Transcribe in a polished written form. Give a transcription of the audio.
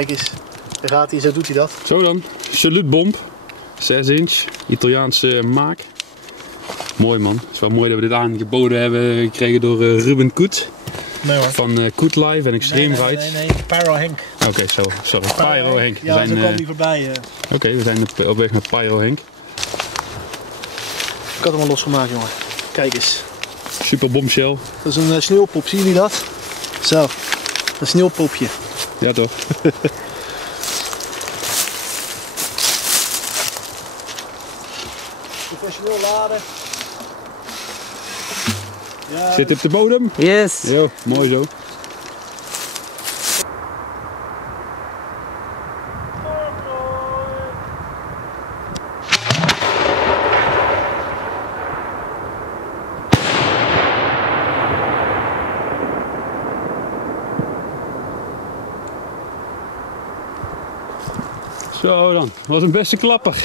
Kijk eens, daar gaat hij, zo doet hij dat. Zo dan, salutbomb, 6 inch, Italiaanse maak. Mooi man, het is wel mooi dat we dit aangeboden hebben gekregen door Ruben Koet. Nee hoor. Van Koet Live en Extreme Rides. Nee, Pyro Henk. Oké, sorry. Pyro Henk. Ja, zo kwam die voorbij. Oké, we zijn op weg naar Pyro Henk. Ik had hem al losgemaakt, jongen. Kijk eens. Super bombshell. Dat is een sneeuwpop, zien jullie dat? Zo, een sneeuwpopje. Ja toch? Professioneel laden. Ja, Zit hij op de bodem? Yes. Jo, mooi zo. Zo dan, was een beste klapper.